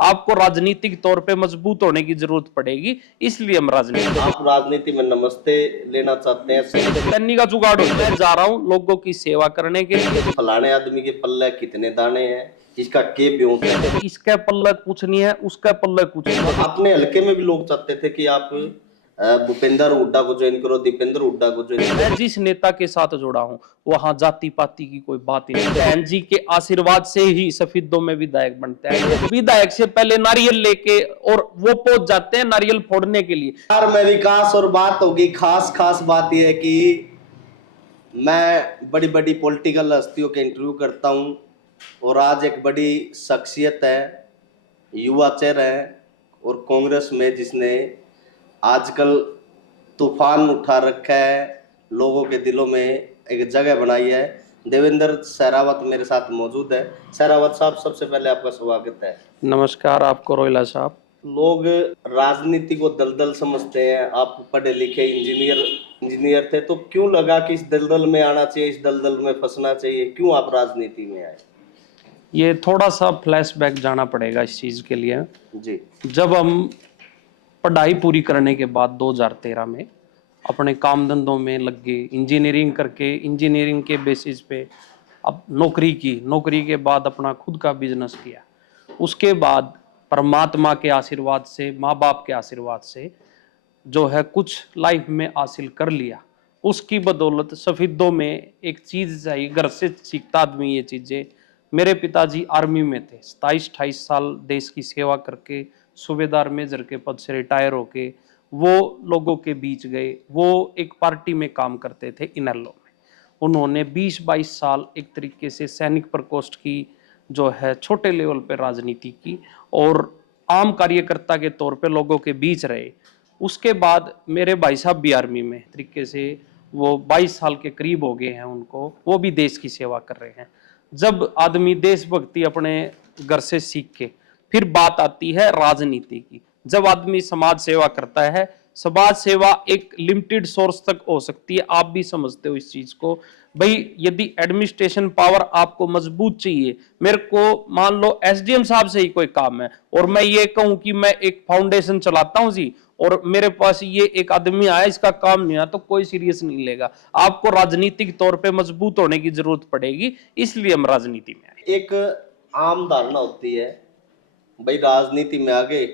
आपको राजनीतिक तौर पे मजबूत होने की जरूरत पड़ेगी, इसलिए हम राजनीति। आप राजनीति में नमस्ते लेना चाहते हैं, तन्नी का जुगाड़ होता है, जा रहा हूँ लोगों की सेवा करने के लिए। फलाने आदमी के पल्ले कितने दाने हैं, इसका के ब्योंत है। इसका पल्ले कुछ नहीं है, उसका पल्ले कुछ नहीं है। अपने हल्के में भी लोग चाहते थे कि आप भूपेंद्र हुड्डा को ज्वाइन करो, दीपेंद्र हुड्डा को ज्वाइन करो। मैं जिस नेता के साथ जुड़ा हूँ वहां जाति पाति की कोई बात ही नहीं। बहन जी के आशीर्वाद से ही सफेदों में विधायक बनते हैं। विधायक से पहले नारियल लेके और वो पहुंच जाते हैं नारियल फोड़ने के लिए। बिहार में विकास और बात होगी, खास खास बात यह है कि मैं बड़ी बड़ी पॉलिटिकल हस्तियों के इंटरव्यू करता हूं और आज एक बड़ी शख्सियत है, युवा चेहरा है और कांग्रेस में जिसने आजकल तूफान उठा रखा है, लोगों के दिलों में एक जगह बनाई है। देवेंद्र सहरावत मेरे साथ मौजूद है। सहरावत साहब, सबसे पहले आपका स्वागत है। नमस्कार आपको रोहिला साहब। लोग राजनीति को दलदल समझते हैं, आप पढ़े लिखे इंजीनियर थे, तो क्यों लगा कि इस दलदल में आना चाहिए, इस दलदल में फंसना चाहिए, क्यों आप राजनीति में आए? ये थोड़ा सा फ्लैशबैक जाना पड़ेगा इस चीज के लिए जी। जब हम पढ़ाई पूरी करने के बाद 2013 में अपने काम धंधों में लग गए, इंजीनियरिंग करके इंजीनियरिंग के बेसिस पे अब नौकरी के बाद अपना खुद का बिजनेस किया। उसके बाद परमात्मा के आशीर्वाद से, माँ बाप के आशीर्वाद से जो है कुछ लाइफ में हासिल कर लिया। उसकी बदौलत सफेदों में एक चीज चाहिए, घर से सीखता आदमी ये चीजें। मेरे पिताजी आर्मी में थे, 27-28 साल देश की सेवा करके सूबेदार मेजर के पद से रिटायर होके वो लोगों के बीच गए। वो एक पार्टी में काम करते थे इनेलो में। उन्होंने 20-22 साल एक तरीके से सैनिक प्रकोष्ठ की जो है छोटे लेवल पे राजनीति की और आम कार्यकर्ता के तौर पे लोगों के बीच रहे। उसके बाद मेरे भाई साहब भी आर्मी में तरीके से वो 22 साल के करीब हो गए हैं उनको, वो भी देश की सेवा कर रहे हैं। जब आदमी देशभक्ति अपने घर से सीख के, फिर बात आती है राजनीति की। जब आदमी समाज सेवा करता है, समाज सेवा एक लिमिटेड सोर्स तक हो सकती है, आप भी समझते हो इस चीज को। भाई यदि एडमिनिस्ट्रेशन पावर आपको मजबूत चाहिए, मेरे को मान लो एसडीएम साहब से ही कोई काम है और मैं ये कहूं कि मैं एक फाउंडेशन चलाता हूं जी और मेरे पास ये एक आदमी आया, इसका काम नहीं आया, तो कोई सीरियस नहीं लेगा। आपको राजनीतिक तौर पे मजबूत होने की जरूरत पड़ेगी, इसलिए हम राजनीति में आए। एक आम धारणा होती है, भाई राजनीति में आगे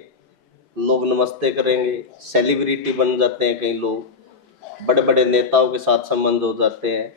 लोग नमस्ते करेंगे, सेलिब्रिटी बन जाते हैं, कई लोग बड़े बड़े नेताओं के साथ संबंध हो जाते हैं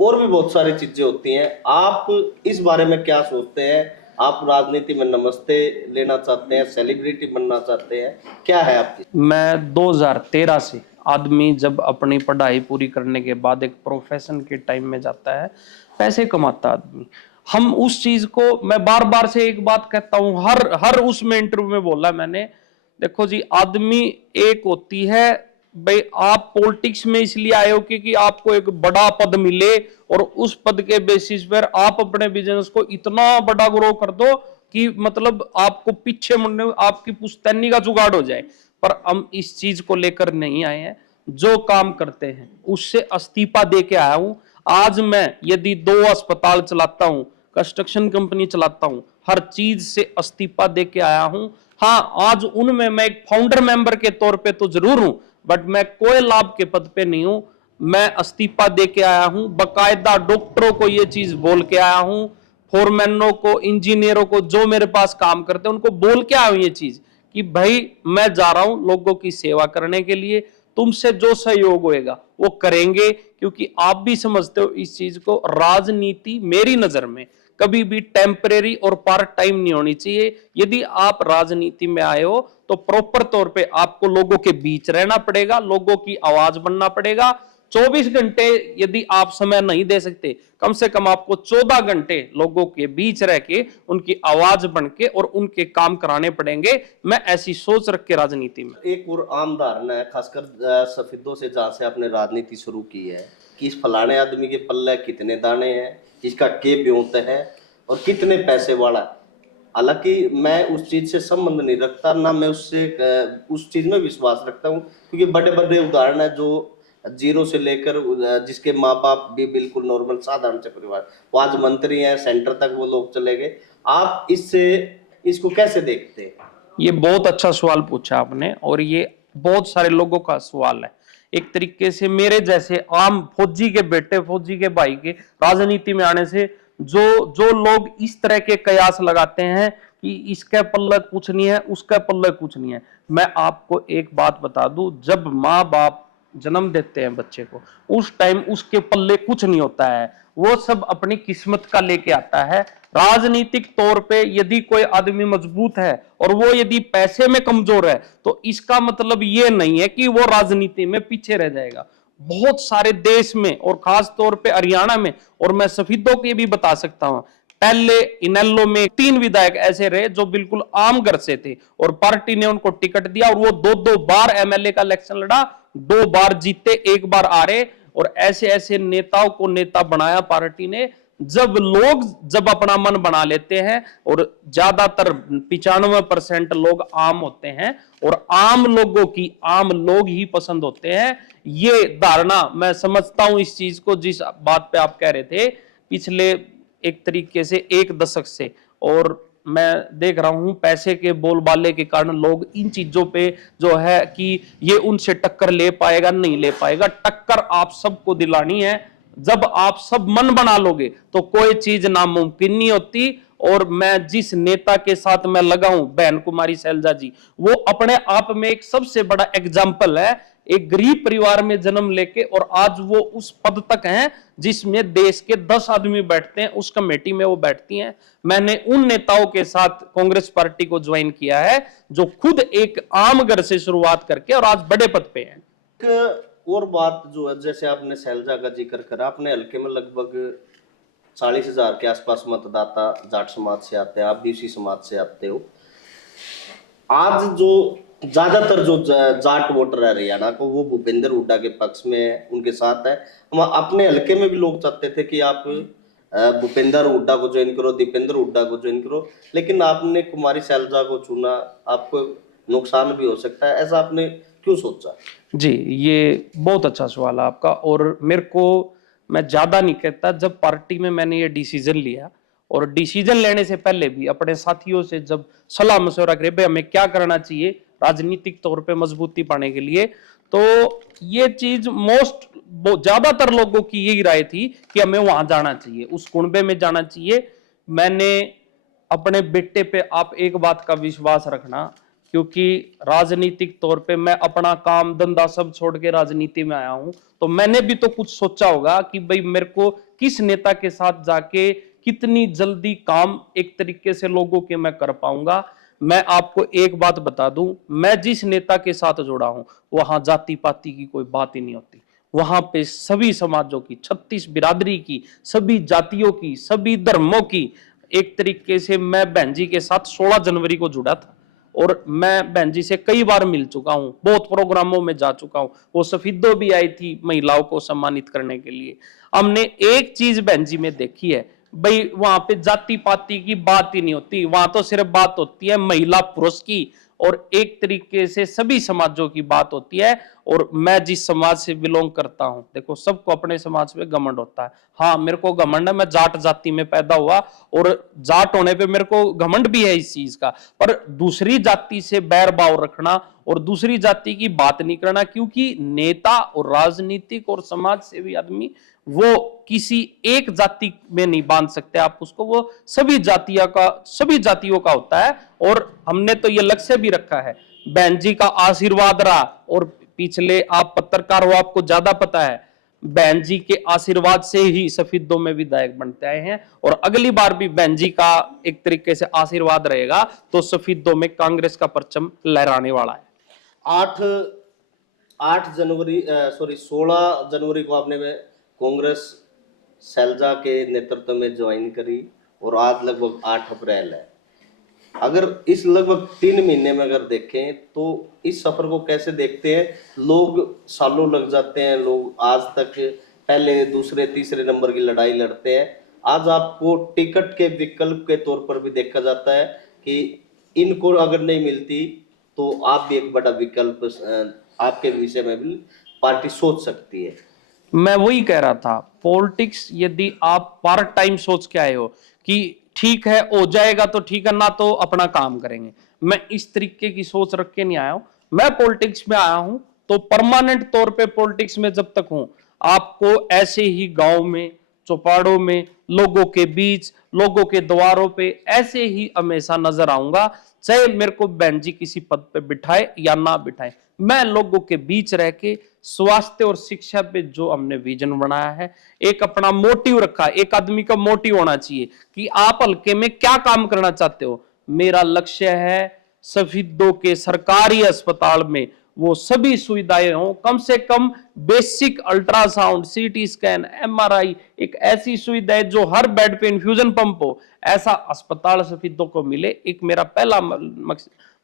और भी बहुत सारी चीजें होती हैं। आप इस बारे में क्या सोचते हैं? आप राजनीति में नमस्ते लेना चाहते हैं, सेलिब्रिटी बनना चाहते हैं, क्या है आपकी? मैं 2013 से आदमी जब अपनी पढ़ाई पूरी करने के बाद एक प्रोफेशन के टाइम में जाता है, पैसे कमाता आदमी। हम उस चीज को, मैं बार बार से एक बात कहता हूं, हर हर उसमें इंटरव्यू में बोला मैंने, देखो जी आदमी एक होती है, भाई आप पॉलिटिक्स में इसलिए आए हो क्योंकि आपको एक बड़ा पद मिले और उस पद के बेसिस पर आप अपने बिजनेस को इतना बड़ा ग्रो कर दो कि मतलब आपको पीछे मुड़ने, आपकी पुश्तैनी का जुगाड़ हो जाए। पर हम इस चीज को लेकर नहीं आए हैं। जो काम करते हैं उससे इस्तीफा दे के आया हूं। आज मैं यदि 2 अस्पताल चलाता हूं, कंस्ट्रक्शन कंपनी चलाता हूं, हर चीज से इस्तीफा दे के आया हूं। हाँ, आज उनमें मैं एक फाउंडर मेंबर के तौर पे तो जरूर हूं, बट मैं कोई लाभ के पद पे नहीं हूं। मैं इस्तीफा दे के आया हूं, बकायदा डॉक्टरों को ये चीज बोल के आया हूं, फोरमैनों को, इंजीनियरों को, जो मेरे पास काम करते हैं उनको बोल के आया हूं ये चीज कि भाई मैं जा रहा हूं लोगों की सेवा करने के लिए, तुमसे जो सहयोग होएगा वो करेंगे। क्योंकि आप भी समझते हो इस चीज को, राजनीति मेरी नजर में कभी भी टेम्परेरी और पार्ट टाइम नहीं होनी चाहिए। यदि आप राजनीति में आए हो तो प्रॉपर तौर पे आपको लोगों के बीच रहना पड़ेगा, लोगों की आवाज बनना पड़ेगा। 24 घंटे यदि आप समय नहीं दे सकते, कम से कम आपको 14 घंटे लोगों के बीच रह के उनकी आवाज बन के और उनके काम कराने पड़ेंगे। मैं ऐसी सोच रख के राजनीति में। एक और आम धारणा है, खासकर सफेदों से, जहां से आपने राजनीति शुरू की है, कि इस फलाने आदमी के पल्ले कितने दाने हैं, इसका के ब्योंत है और कितने पैसे वाला है। हालांकि मैं उस चीज से संबंध नहीं रखता, ना मैं उससे उस चीज में विश्वास रखता हूँ, क्योंकि बड़े बड़े उदाहरण है जो जीरो से लेकर जिसके माँ बाप भी बिल्कुल नॉर्मल साधारण से परिवार, वो आज मंत्री हैं, सेंटर तक वो लोग चले गए। आप इससे इसको कैसे देखते हैं? ये बहुत अच्छा सवाल पूछा आपने, और ये बहुत सारे लोगों का सवाल है। एक तरीके से मेरे जैसे आम फौजी के बेटे, फौजी के भाई के राजनीति में आने से जो जो लोग इस तरह के कयास लगाते हैं कि इसके पल्ले कुछ नहीं है, उसके पल्ले कुछ नहीं है, मैं आपको एक बात बता दूं, जब माँ बाप जन्म देते हैं बच्चे को, उस टाइम उसके पल्ले कुछ नहीं होता है, वो सब अपनी किस्मत का लेके आता है। राजनीतिक तौर पे यदि कोई आदमी मजबूत है और वो यदि पैसे में कमजोर है, तो इसका मतलब ये नहीं है कि वो राजनीति में पीछे रह जाएगा। बहुत सारे देश में और खास तौर पे हरियाणा में, और मैं सफीदों के भी बता सकता हूं, पहले इनेलो में 3 विधायक ऐसे रहे जो बिल्कुल आम घर से थे, और पार्टी ने उनको टिकट दिया, और वो 2-2 बार एमएलए का इलेक्शन लड़ा, 2 बार जीते, 1 बार हारे। और ऐसे ऐसे नेताओं को नेता बनाया पार्टी ने। जब अपना मन बना लेते हैं, और ज्यादातर 95% लोग आम होते हैं, और आम लोग ही पसंद होते हैं, ये धारणा मैं समझता हूं इस चीज को, जिस बात पे आप कह रहे थे पिछले एक तरीके से 1 दशक से। और मैं देख रहा हूं पैसे के बोलबाले के कारण लोग इन चीजों पे जो है कि ये उनसे टक्कर ले पाएगा, नहीं ले पाएगा। टक्कर आप सबको दिलानी है। जब आप सब मन बना लोगे तो कोई चीज नामुमकिन नहीं होती। और मैं जिस नेता के साथ मैं लगा हूं, बहन कुमारी सैलजा जी, वो अपने आप में एक सबसे बड़ा एग्जाम्पल है। एक गरीब परिवार में जन्म लेके और आज वो उस पद तक हैं जिसमें देश के 10 आदमी बैठते हैं, उस कमेटी में वो बैठती हैं। मैंने उन नेताओं के साथ कांग्रेस पार्टी को ज्वाइन किया है जो खुद एक आम घर से शुरुआत करके और आज बड़े पद पे हैं। एक और बात जो है, जैसे आपने सैलजा का जिक्र करा, अपने हल्के में लगभग 40,000 के आसपास मतदाता जाट समाज से आते हैं, आप भी उसी समाज से आते हो। आज जो ज्यादातर जो जाट वोटर है हरियाणा को, वो भूपेंद्र हुड्डा के पक्ष में है, उनके साथ है। हम अपने हल्के में भी लोग चाहते थे कि आप भूपेंद्र हुड्डा को ज्वाइन करो, दीपेंद्र हुड्डा को ज्वाइन करो, लेकिन आपने कुमारी सैलजा को चुना। आपको नुकसान भी हो सकता है, ऐसा आपने क्यों सोचा? जी, ये बहुत अच्छा सवाल है आपका। और मेरे को, मैं ज्यादा नहीं कहता, जब पार्टी में मैंने ये डिसीजन लिया, और डिसीजन लेने से पहले भी अपने साथियों से जब सलाह मशवरा करे भाई हमें क्या करना चाहिए राजनीतिक तौर पे मजबूती पाने के लिए, तो ये चीज ज्यादातर लोगों की यही राय थी कि हमें वहां जाना चाहिए, उस कुनबे में जाना चाहिए। मैंने अपने बेटे पे, आप एक बात का विश्वास रखना, क्योंकि राजनीतिक तौर पे मैं अपना काम धंधा सब छोड़ के राजनीति में आया हूं, तो मैंने भी तो कुछ सोचा होगा कि भाई मेरे को किस नेता के साथ जाके कितनी जल्दी काम एक तरीके से लोगों के मैं कर पाऊंगा। मैं आपको एक बात बता दूं, मैं जिस नेता के साथ जुड़ा हूं वहां जाति पाति की कोई बात ही नहीं होती। वहां पे सभी समाजों की, 36 बिरादरी की, सभी जातियों की, सभी धर्मों की, एक तरीके से मैं बहन जी के साथ 16 जनवरी को जुड़ा था, और मैं बहन जी से कई बार मिल चुका हूं, बहुत प्रोग्रामों में जा चुका हूं। वो सफीदो भी आई थी महिलाओं को सम्मानित करने के लिए। हमने एक चीज बहन जी में देखी है, भाई वहां पे जाति पाति की बात ही नहीं होती, वहां तो सिर्फ बात होती है महिला पुरुष की, और एक तरीके से सभी समाजों की बात होती है। और मैं जिस समाज से बिलोंग करता हूं, देखो सबको अपने समाज पे घमंड होता है। हाँ, मेरे को घमंड है, मैं जाट जाति में पैदा हुआ, और जाट होने पे मेरे को घमंड भी है इस चीज का। पर दूसरी जाति से बैर भाव रखना और दूसरी जाति की बात नहीं करना, क्योंकि नेता और राजनीतिक और समाज सेवी आदमी वो किसी एक जाति में नहीं बांध सकते आप उसको, वो सभी जातियों का होता है। और हमने तो ये लक्ष्य भी रखा है, बहन जी का आशीर्वाद रहा, और पिछले, आप पत्रकार हो आपको ज्यादा पता है, बहन जी के आशीर्वाद से ही सफीदों में विधायक बनते आए हैं, और अगली बार भी बहन जी का एक तरीके से आशीर्वाद रहेगा तो सफीदों में कांग्रेस का परचम लहराने वाला है। 16 जनवरी को आपने कांग्रेस सैलजा के नेतृत्व में ज्वाइन करी, और आज लगभग 8 अप्रैल है। अगर इस लगभग 3 महीने में अगर देखें तो इस सफर को कैसे देखते हैं? लोग सालों लग जाते हैं, लोग आज तक पहले दूसरे तीसरे नंबर की लड़ाई लड़ते हैं। आज आपको टिकट के विकल्प के तौर पर भी देखा जाता है कि इनको अगर नहीं मिलती तो आप भी एक बड़ा विकल्प, आपके विषय में भी पार्टी सोच सकती है। मैं वही कह रहा था, पॉलिटिक्स यदि आप पार्ट टाइम सोच के आए हो कि ठीक है हो जाएगा तो ठीक है, ना तो अपना काम करेंगे। मैं इस तरीके की सोच रख के नहीं आया हूं। मैं पॉलिटिक्स में आया हूं तो परमानेंट तौर पे पॉलिटिक्स में जब तक हूं, आपको ऐसे ही गांव में, चौपाड़ों में, लोगों के बीच, लोगों के द्वारों पे ऐसे ही हमेशा नजर आऊंगा। चाहे मेरे को बहन जी किसी पद पे बिठाए या ना बिठाए, मैं लोगों के बीच रह के स्वास्थ्य और शिक्षा पे जो हमने विजन बनाया है, एक अपना मोटिव रखा, एक आदमी का मोटिव होना चाहिए कि आप हल्के में क्या काम करना चाहते हो। मेरा लक्ष्य है शहीदों के सरकारी अस्पताल में वो सभी सुविधाएं हो, कम से कम basic ultrasound, CT scan, MRI, एक ऐसी सुविधा है जो हर बेड पे इंफ्यूजन पंप हो, ऐसा अस्पताल शहीदों को मिले। एक मेरा पहला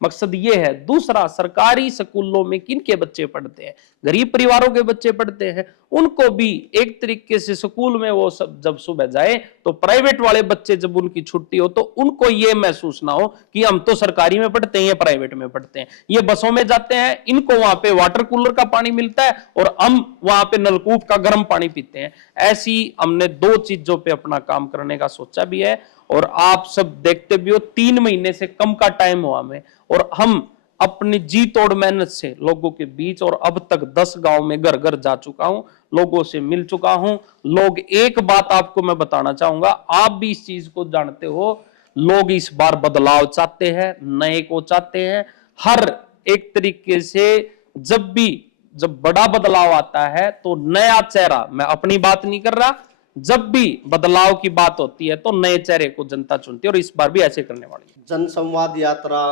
मकसद ये है। दूसरा, सरकारी स्कूलों में किन के बच्चे पढ़ते हैं, गरीब परिवारों के बच्चे पढ़ते हैं, उनको भी एक तरीके से स्कूल में वो सब जब सुबह जाए तो प्राइवेट वाले बच्चे जब उनकी छुट्टी हो तो उनको ये महसूस ना हो कि हम तो सरकारी में पढ़ते हैं या प्राइवेट में पढ़ते हैं। ये बसों में जाते हैं, इनको वहां पे वाटर कूलर का पानी मिलता है और हम वहां पे नलकूप का गर्म पानी पीते हैं। ऐसी हमने दो चीजों पे अपना काम करने का सोचा भी है और आप सब देखते भी हो 3 महीने से कम का टाइम हुआ हमें, और हम अपनी जी तोड़ मेहनत से लोगों के बीच, और अब तक 10 गांव में घर घर जा चुका हूं, लोगों से मिल चुका हूं। लोग, एक बात आपको मैं बताना चाहूंगा, आप भी इस चीज को जानते हो, लोग इस बार बदलाव चाहते हैं, नए को चाहते हैं। हर एक तरीके से जब बड़ा बदलाव आता है तो नया चेहरा, मैं अपनी बात नहीं कर रहा, जब भी बदलाव की बात होती है तो नए चेहरे को जनता चुनती है और इस बार भी ऐसे करने वाली है। जन संवाद यात्रा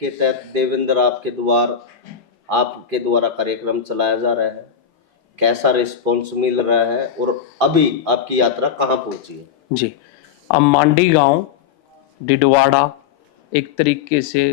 के तहत देवेंद्र आपके द्वारा कार्यक्रम चलाया जा रहा है, कैसा रिस्पॉन्स मिल रहा है और अभी आपकी यात्रा कहाँ पहुंची है? जी, अब मांडी गांव, डिडवाड़ा, एक तरीके से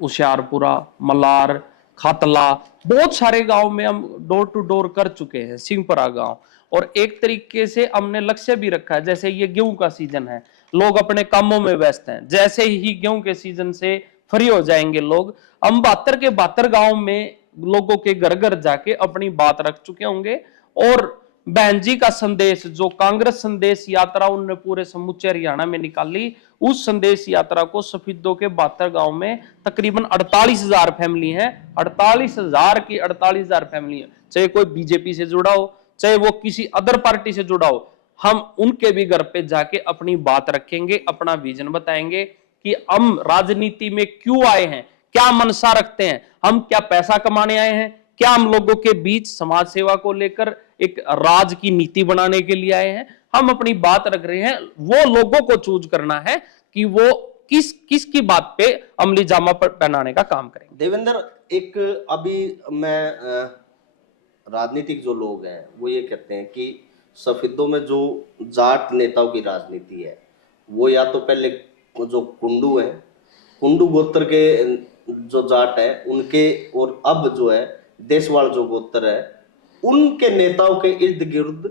होशियारपुरा, मलार, खातला, बहुत सारे गांव में हम डोर टू डोर कर चुके हैं, सिंहपुरा गांव। और एक तरीके से हमने लक्ष्य भी रखा है, जैसे ये गेहूं का सीजन है, लोग अपने कामों में व्यस्त हैं, जैसे ही गेहूं के सीजन से फ्री हो जाएंगे लोग, हम 72 के 72 गांव में लोगों के घर घर जाके अपनी बात रख चुके होंगे। और बहन जी का संदेश, जो कांग्रेस संदेश यात्रा उन्होंने पूरे समूचे हरियाणा में निकाली, उस संदेश यात्रा को शहीदों के 72 गांव में तकरीबन 48,000 फैमिली हैं, 48,000 की 48,000 फैमिली है, चाहे कोई बीजेपी से जुड़ा हो, चाहे वो किसी अदर पार्टी से जुड़ा हो, हम उनके भी घर पे जाके अपनी बात रखेंगे, अपना विजन बताएंगे कि हम राजनीति में क्यों आए हैं, क्या मनसा रखते हैं, हम क्या पैसा कमाने आए हैं, क्या हम लोगों के बीच समाज सेवा को लेकर एक राज की नीति बनाने के लिए आए हैं। हम अपनी बात रख रहे हैं, वो लोगों को चूज करना है कि वो किसकी बात पे अमली जामा पहनाने का काम करेंगे। देवेंद्र, एक अभी मैं राजनीतिक जो लोग हैं वो ये कहते हैं कि सफेदों में जो जाट नेताओं की राजनीति है वो या तो पहले जो कुंडू है, कुंडू गोत्र के जो जाट है उनके, और अब जो है देशवाल जो गोत्र है उनके नेताओं के इर्द गिर्द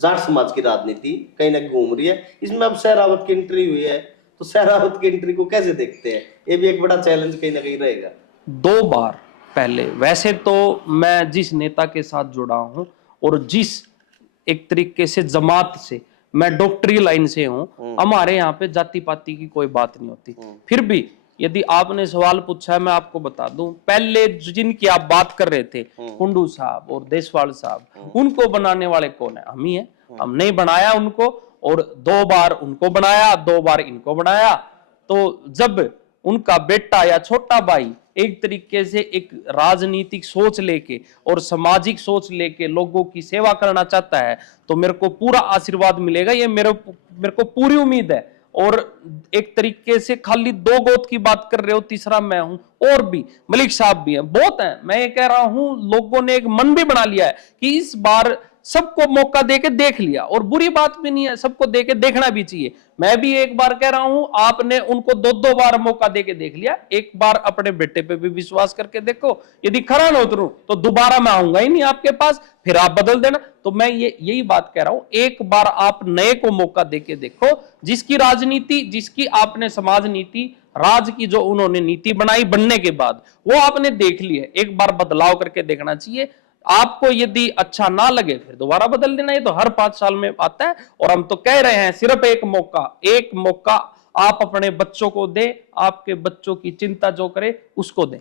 जाट समाज की राजनीति कहीं ना कहीं घूम रही है। इसमें अब सहरावत की एंट्री हुई है, तो सहरावत की एंट्री को कैसे देखते हैं? ये भी एक बड़ा चैलेंज कहीं ना कहीं रहेगा। 2 बार पहले, वैसे तो मैं जिस नेता के साथ जुड़ा हूं और जिस एक तरीके से जमात से, मैं डॉक्टरी लाइन से हूं, हमारे यहाँ पे जाति पाति की कोई बात नहीं होती। फिर भी यदि आपने सवाल पूछा है, मैं आपको बता दूं, पहले जिनकी आप बात कर रहे थे, कुंडू साहब और देशवाल साहब, उनको बनाने वाले कौन है? हम ही है। हमने ही बनाया उनको, और 2 बार उनको बनाया, 2 बार इनको बनाया। तो जब उनका बेटा या छोटा भाई एक तरीके से एक राजनीतिक सोच लेके और सामाजिक सोच लेके लोगों की सेवा करना चाहता है तो मेरे को पूरा आशीर्वाद मिलेगा, ये मेरे को पूरी उम्मीद है। और एक तरीके से खाली 2 गोत की बात कर रहे हो, तीसरा मैं हूं, और भी मलिक साहब भी हैं, बहुत हैं। मैं ये कह रहा हूं, लोगों ने एक मन भी बना लिया है कि इस बार सबको मौका देके देख लिया, और बुरी बात भी नहीं है, सबको देके देखना भी चाहिए। मैं भी एक बार कह रहा हूं, आपने उनको 2-2 बार मौका देके देख लिया, एक बार अपने बेटे पे भी विश्वास करके देखो, यदि खरा न उतरूं तो दोबारा मैं आऊंगा ही नहीं आपके पास, फिर आप बदल देना। तो मैं यही बात कह रहा हूं, एक बार आप नए को मौका देके देखो, जिसकी राजनीति, जिसकी आपने समाज नीति, राज की जो उन्होंने नीति बनाई बनने के बाद, वो आपने देख ली है, एक बार बदलाव करके देखना चाहिए। आपको यदि अच्छा ना लगे फिर दोबारा बदल देना, ये तो हर 5 साल में आता है। और हम तो कह रहे हैं सिर्फ एक मौका आप अपने बच्चों को दे, आपके बच्चों की चिंता जो करे उसको दे।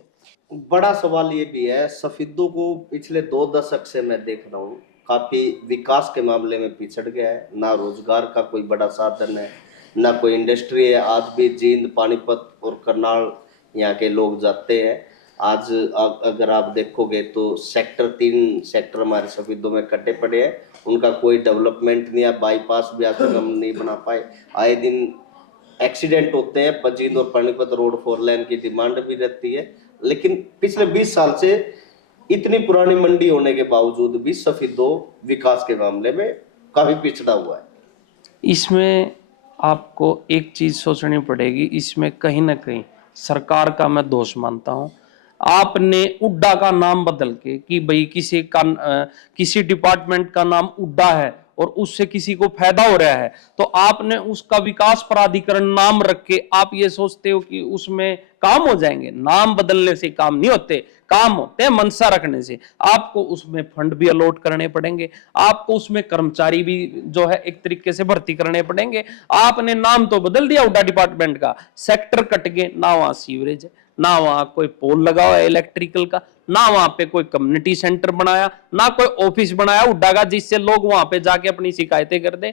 बड़ा सवाल ये भी है, सफेदों को पिछले 2 दशक से मैं देख रहा हूँ काफी विकास के मामले में पिछड़ गया है। ना रोजगार का कोई बड़ा साधन है, ना कोई इंडस्ट्री है। आज भी जींद, पानीपत और करनाल यहाँ के लोग जाते हैं। आज अगर आप देखोगे तो सेक्टर 3 सेक्टर हमारे सफेदों में कटे पड़े हैं, उनका कोई डेवलपमेंट नहीं है। बाईपास भी आज तक हम नहीं बना पाए। आए दिन एक्सीडेंट होते हैं। जींद और पानीपत रोड 4 लेन की डिमांड भी रहती है, लेकिन पिछले 20 साल से इतनी पुरानी मंडी होने के बावजूद भी सफेदों विकास के मामले में काफी पिछड़ा हुआ है। इसमें आपको एक चीज सोचनी पड़ेगी, इसमें कहीं ना कहीं सरकार का मैं दोष मानता हूं। आपने उड्डा का नाम बदल के कि भाई किसी डिपार्टमेंट का नाम उड्डा है और उससे किसी को फायदा हो रहा है, तो आपने उसका विकास प्राधिकरण नाम रख के आप ये सोचते हो कि उसमें काम हो जाएंगे। नाम बदलने से काम नहीं होते, काम होते हैं मंशा रखने से। आपको उसमें फंड भी अलॉट करने पड़ेंगे, आपको उसमें कर्मचारी भी जो है एक तरीके से भर्ती करने पड़ेंगे। आपने नाम तो बदल दिया उड्डा डिपार्टमेंट का, सेक्टर कट गए, ना वहां सीवरेज है, ना वहां कोई पोल लगा हुआ है इलेक्ट्रिकल का, ना वहां पे कोई कम्युनिटी सेंटर बनाया, ना कोई ऑफिस बनाया उड्डा का जिससे लोग वहां पे जाके अपनी शिकायतें कर दें।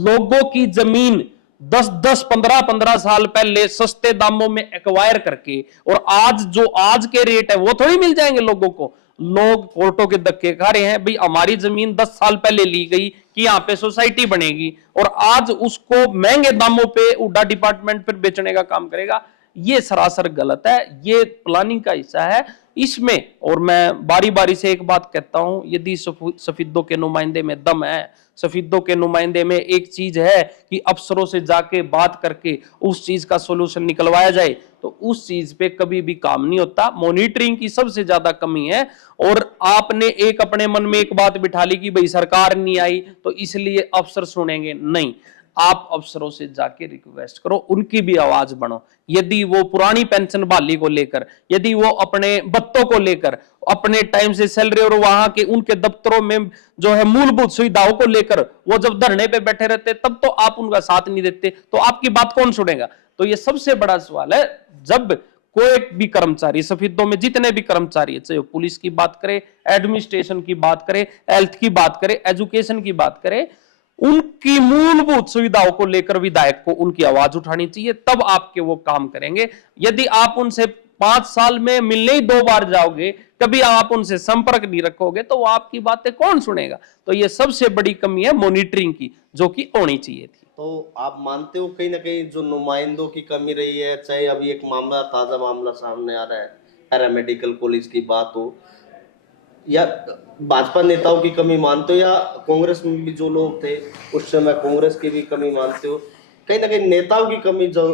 लोगों की जमीन 10-10, 15-15 साल पहले सस्ते दामों में एक्वायर करके, और आज के रेट है वो थोड़ी मिल जाएंगे लोगों को। लोग कोर्टों के धक्के खा रहे हैं, भाई हमारी जमीन 10 साल पहले ली गई कि यहाँ पे सोसाइटी बनेगी, और आज उसको महंगे दामों पे उड्डा डिपार्टमेंट पर बेचने का काम करेगा। ये सरासर गलत है, ये प्लानिंग का हिस्सा है इसमें। और मैं बारी बारी से एक बात कहता हूं, यदि सफेदों के नुमाइंदे में दम है, सफेदों के नुमाइंदे में एक चीज है कि अफसरों से जाके बात करके उस चीज का सोल्यूशन निकलवाया जाए, तो उस चीज पे कभी भी काम नहीं होता। मॉनिटरिंग की सबसे ज्यादा कमी है। और आपने एक अपने मन में एक बात बिठा ली कि भाई सरकार नहीं आई तो इसलिए अफसर सुनेंगे, नहीं। आप अफसरों से जाके रिक्वेस्ट करो, उनकी भी आवाज बनो। यदि वो पुरानी पेंशन बहाली को लेकर, यदि वो अपने बत्तों को लेकर, अपने टाइम से सैलरी और वहां के उनके दफ्तरों में जो है मूलभूत सुविधाओं को लेकर वो जब धरने पे बैठे रहते, तब तो आप उनका साथ नहीं देते, तो आपकी बात कौन सुनेगा? तो ये सबसे बड़ा सवाल है। जब कोई भी कर्मचारी, सफेदों में जितने भी कर्मचारी है, चाहे पुलिस की बात करे, एडमिनिस्ट्रेशन की बात करे, हेल्थ की बात करे, एजुकेशन की बात करे, उनकी मूलभूत सुविधाओं को लेकर विधायक को उनकी आवाज उठानी चाहिए, तब आपके वो काम करेंगे। यदि आप उनसे 5 साल में मिलने ही 2 बार जाओगे, कभी आप उनसे संपर्क नहीं रखोगे, तो वो आपकी बातें कौन सुनेगा? तो ये सबसे बड़ी कमी है मॉनिटरिंग की, जो कि होनी चाहिए थी। तो आप मानते हो कहीं ना कहीं जो नुमाइंदों की कमी रही है, चाहे अभी एक मामला, ताजा मामला सामने आ रहा है, पैरामेडिकल कॉलेज की बात हो, या भाजपा नेताओं की कमी मानते हो, या कांग्रेस में भी जो लोग थे उस समय कांग्रेस की भी कमी मानते हो? कहीं ना कहीं नेताओं की कमी, जो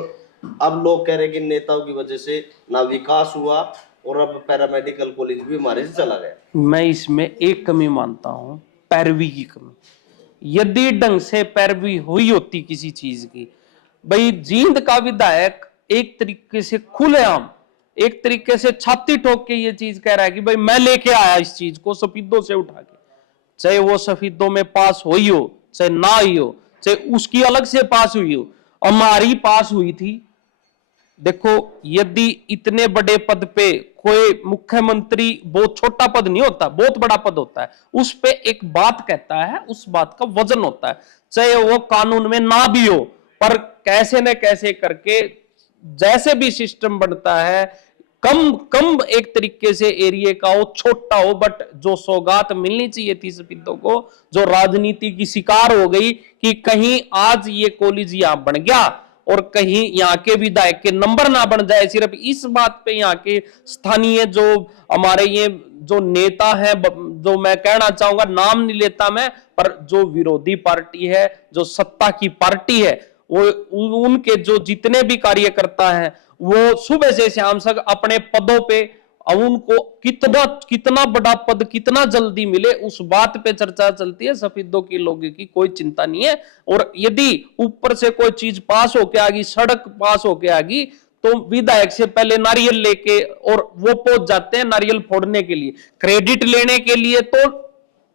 अब लोग कह रहे हैं कि नेताओं की वजह से ना विकास हुआ और अब पैरामेडिकल कॉलेज भी हमारे से चला गया। मैं इसमें एक कमी मानता हूं, पैरवी की कमी। यदि ढंग से पैरवी हुई होती किसी चीज की, भाई जींद का विधायक एक तरीके से खुलेआम, एक तरीके से छाती ठोक के ये चीज कह रहा है कि भाई मैं लेके आया इस चीज को सफेदों से उठा के, चाहे वो सफेदों में पास हुई हो, चाहे ना हुई हो, चाहे उसकी अलग से पास हुई हो, हमारी पास हुई थी। देखो, यदि इतने बड़े पद पे कोई मुख्यमंत्री, बहुत छोटा पद नहीं होता, बहुत बड़ा पद होता है, उस पे एक बात कहता है, उस बात का वजन होता है, चाहे वो कानून में ना भी हो, पर कैसे न कैसे करके जैसे भी सिस्टम बनता है, कम कम एक तरीके से एरिया का हो, छोटा हो, बट जो सौगात मिलनी चाहिए थी सफेदों को, जो राजनीति की शिकार हो गई कि कहीं आज ये कॉलेज यहां बन गया और कहीं यहाँ के विधायक के नंबर ना बन जाए, सिर्फ इस बात पे यहाँ के स्थानीय जो हमारे ये जो नेता है, जो मैं कहना चाहूंगा, नाम नहीं लेता मैं, पर जो विरोधी पार्टी है, जो सत्ता की पार्टी है, वो उनके जो जितने भी कार्यकर्ता हैं, वो सुबह से शाम तक अपने पदों पे, अब उनको कितना कितना बड़ा पद कितना जल्दी मिले, उस बात पे चर्चा चलती है। सफेदों की लोगों की कोई चिंता नहीं है। और यदि ऊपर से कोई चीज पास होके आ गई, सड़क पास होके आ गई, तो विधायक से पहले नारियल लेके और वो पहुंच जाते हैं नारियल फोड़ने के लिए, क्रेडिट लेने के लिए तो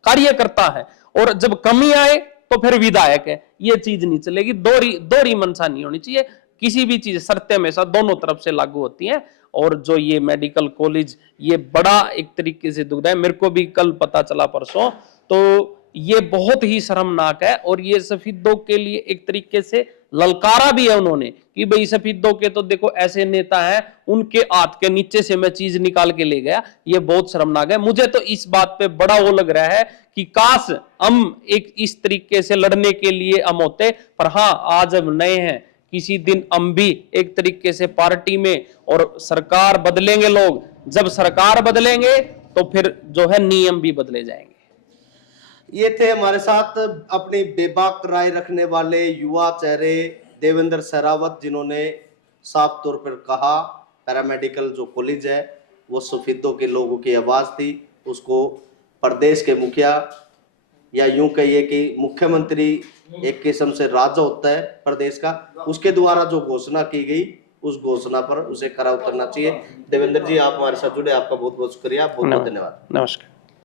कार्यकर्ता है। और जब कमी आए तो फिर विधायक है, ये चीज नहीं चलेगी। दोहरी मंशा नहीं होनी चाहिए। किसी भी चीज शर्तें हमेशा दोनों तरफ से लागू होती हैं। और जो ये मेडिकल कॉलेज, ये बड़ा एक तरीके से दुखदा है। मेरे को भी कल पता चला, परसों, तो ये बहुत ही शर्मनाक है। और ये सफेदों के लिए एक तरीके से ललकारा भी है उन्होंने कि भाई सफेदों के तो देखो ऐसे नेता हैं, उनके हाथ के नीचे से मैं चीज निकाल के ले गया। ये बहुत शर्मनाक है। मुझे तो इस बात पे बड़ा वो लग रहा है कि काश हम एक इस तरीके से लड़ने के लिए हम होते। पर हाँ, आज हम नए हैं, किसी दिन हम भी एक तरीके से पार्टी में, और सरकार बदलेंगे लोग। जब सरकार बदलेंगे तो फिर जो है नियम भी बदले जाएंगे। ये थे हमारे साथ अपनी बेबाक राय रखने वाले युवा चेहरे देवेंद्र सहरावत, जिन्होंने साफ तौर पर कहा पैरामेडिकल जो कॉलेज है वो सफेदों के लोगों की आवाज थी। उसको प्रदेश के मुखिया, या यूं कहिए कि मुख्यमंत्री एक किस्म से राजा होता है प्रदेश का, उसके द्वारा जो घोषणा की गई उस घोषणा पर उसे खरा उतरना चाहिए। देवेंद्र जी, आप हमारे साथ जुड़े, आपका बहुत बहुत शुक्रिया, बहुत बहुत धन्यवाद। नमस्कार।